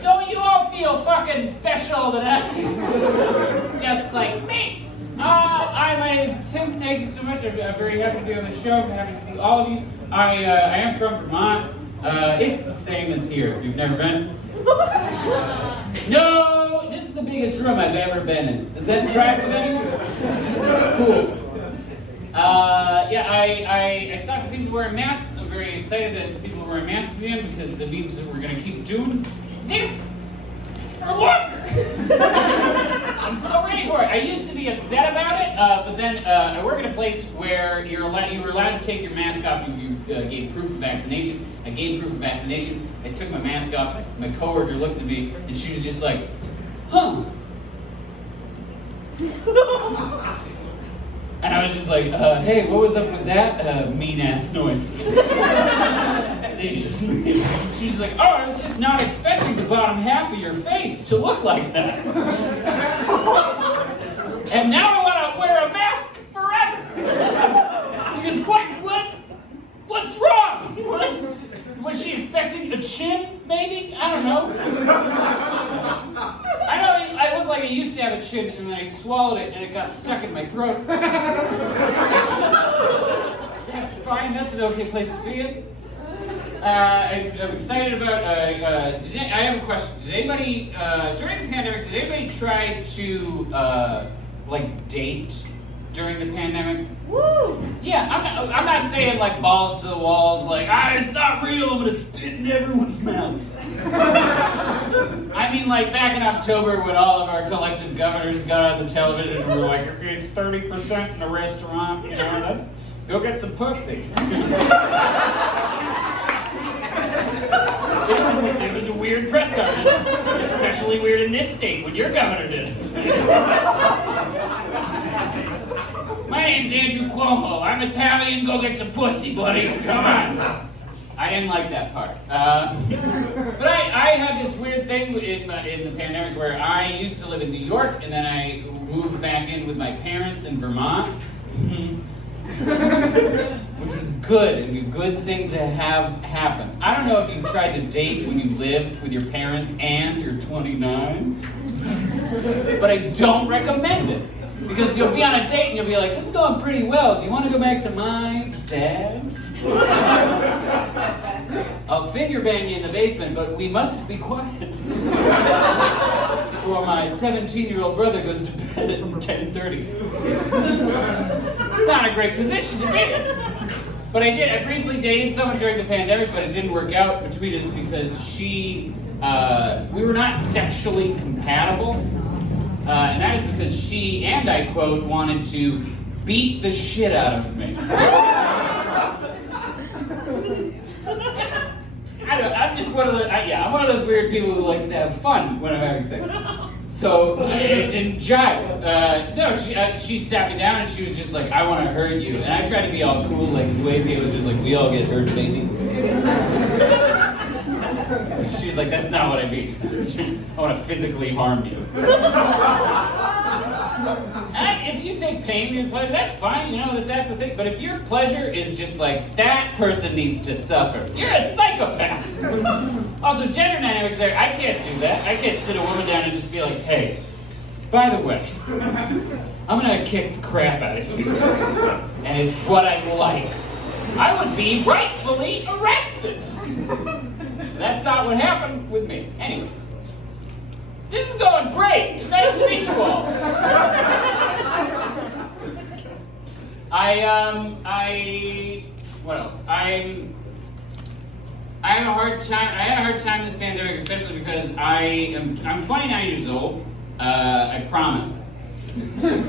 Don't you all feel fucking special tonight? Just like me. My name is Tim. Thank you so much. I'm very happy to be on the show. I'm happy to see all of you. I am from Vermont. It's the same as here, if you've never been. No, this is the biggest room I've ever been in. Does that track with anyone? Cool. I saw some people wearing masks. I'm very excited that people are wearing masks again because that means that we're going to keep doing this for longer. I'm so ready for it. I used to be upset about it, but then I work at a place where you were allowed to take your mask off if you gave proof of vaccination. I gave proof of vaccination. I took my mask off. My coworker looked at me, and she was just like, huh. And I was just like, hey, what was up with that mean-ass noise? She's just like, oh, I was just not expecting the bottom half of your face to look like that. And now I want to wear a mask forever. Because what's wrong? Was she expecting a chin, maybe? I don't know. I know I look like I used to have a chin, and then I swallowed it, and it got stuck in my throat. That's fine. That's an okay place to be in. I'm excited about. I have a question. Did anybody during the pandemic? Did anybody try to date during the pandemic? Woo! Yeah, I'm not saying like balls to the walls, like it's not real. I'm gonna spit in everyone's mouth. I mean, like back in October when all of our collective governors got on the television and were like, if it's 30% in a restaurant, let's go get some pussy. It was a weird press conference, especially weird in this state when your governor did it. My name's Andrew Cuomo. I'm Italian. Go get some pussy, buddy. Come on. I didn't like that part. But I had this weird thing in the pandemic where I used to live in New York, and then I moved back in with my parents in Vermont. Which was good, and a good thing to have happen. I don't know if you've tried to date when you live with your parents and you're 29, but I don't recommend it. Because you'll be on a date and you'll be like, this is going pretty well. Do you want to go back to my dad's? I'll finger bang you in the basement, but we must be quiet. For my 17-year-old brother goes to bed at 10:30. It's not a great position to be in. But I briefly dated someone during the pandemic, but it didn't work out between us because we were not sexually compatible. And that is because she, and I quote, wanted to beat the shit out of me. I'm just one of the, I'm one of those weird people who likes to have fun when I'm having sex. So it didn't jive. She sat me down and she was just like, I want to hurt you. And I tried to be all cool like Swayze. It was just like, we all get hurt, baby. She was like, that's not what I mean. I want to physically harm you. And if you take pain in your pleasure, that's fine, that's the thing. But if your pleasure is just like, that person needs to suffer, you're a psychopath. Also, gender dynamics there, I can't do that. I can't sit a woman down and just be like, hey, by the way, I'm going to kick the crap out of you. And it's what I like. I would be rightfully arrested. That's not what happened with me. Anyways, this is going great. Nice to meet you all. What else? I had a hard time this pandemic, especially because I'm 29 years old. I promise. The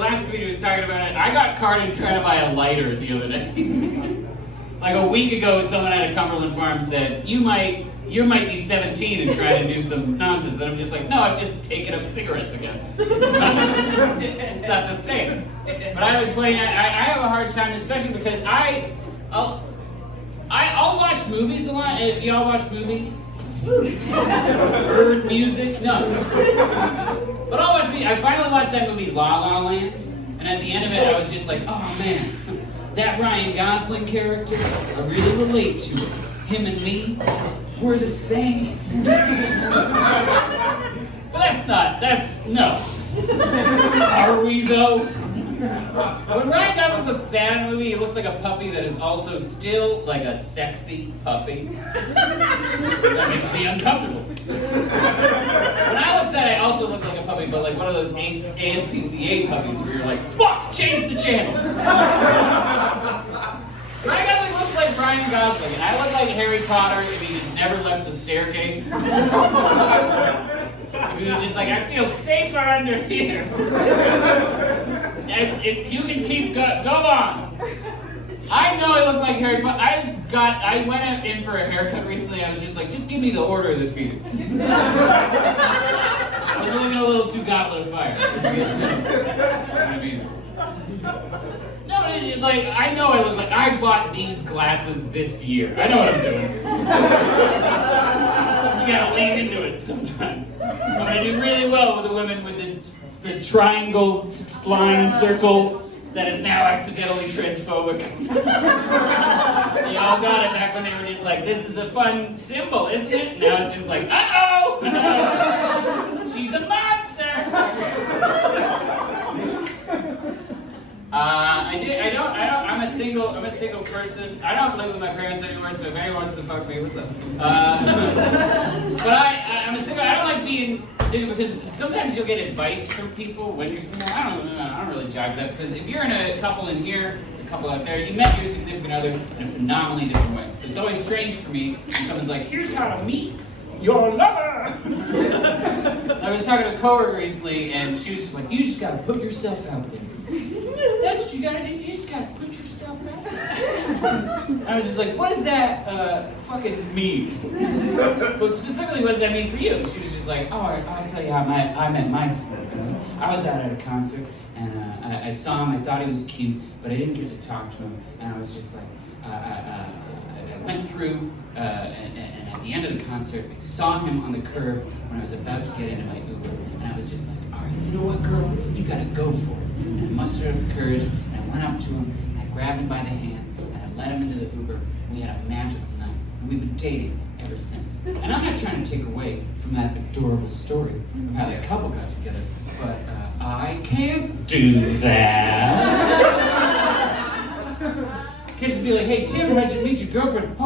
last video was talking about it. I got carded trying to buy a lighter the other day. Like a week ago, someone at a Cumberland Farm said, you might be 17 and try to do some nonsense. And I'm just like, no, I've just taken up cigarettes again. It's not the same. But I'm 29. I have a hard time, especially because I'll watch movies a lot. Do y'all watch movies? Heard music? No. But I finally watched that movie La La Land. And at the end of it, I was just like, oh man. that Ryan Gosling character, I really relate to it. Him and me, we're the same. But no. Are we though? When Ryan Gosling looks sad in a movie, he looks like a puppy that is also still like a sexy puppy. That makes me uncomfortable. When I look sad, I also look like a puppy, but like one of those ASPCA puppies where you're like, fuck, change the channel. Ryan Gosling looks like Ryan Gosling, and I look like Harry Potter if he just never left the staircase. If he was just like, I feel safer under here. If you can keep, go on. I know I look like Harry Potter. I went in for a haircut recently. I was just like, just give me the Order of the Phoenix. I was looking a little too Goblet of Fire. I mean, no, like I know I look like I bought these glasses this year. I know what I'm doing. You gotta lean into it sometimes. I'm gonna do really well with the women with the triangle line circle that is now accidentally transphobic. They all got it back when they were just like, this is a fun symbol, isn't it? Now it's just like, uh-oh! She's a monster! I'm a single person. I don't live with my parents anymore, so if anyone wants to fuck me, what's up? But I'm a single. I don't like being single because sometimes you'll get advice from people when you're single. I don't really jive with that because if you're in a couple in here, a couple out there, you met your significant other in a phenomenally different way. So it's always strange for me when someone's like, here's how to meet your lover. I was talking to a coworker recently, and she was just like, you just gotta put yourself out there. That's what you gotta do, you just gotta put yourself out there. I was just like, what does that fucking mean? But specifically, what does that mean for you? And she was just like, oh, I'll tell you how I met my significant other. I was out at a concert, and I saw him, I thought he was cute, but I didn't get to talk to him, and I was just like, I went through, and at the end of the concert, I saw him on the curb when I was about to get into my Uber, and I was just like, all right, you know what, girl? You gotta go for it. And I mustered up the courage, and I went up to him, and I grabbed him by the hand, and I led him into the Uber, and we had a magical night, and we've been dating ever since. And I'm not trying to take away from that adorable story of how that couple got together, but I can't do that. Can't just be like, hey, Tim, how'd you meet your girlfriend?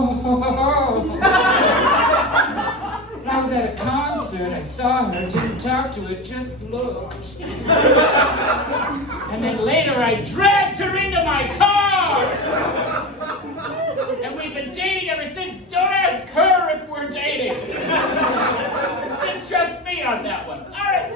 I was at a concert, I saw her, didn't talk to her, just looked. And then later I dragged her into my car! And we've been dating ever since. Don't ask her if we're dating. Just trust me on that one. All right,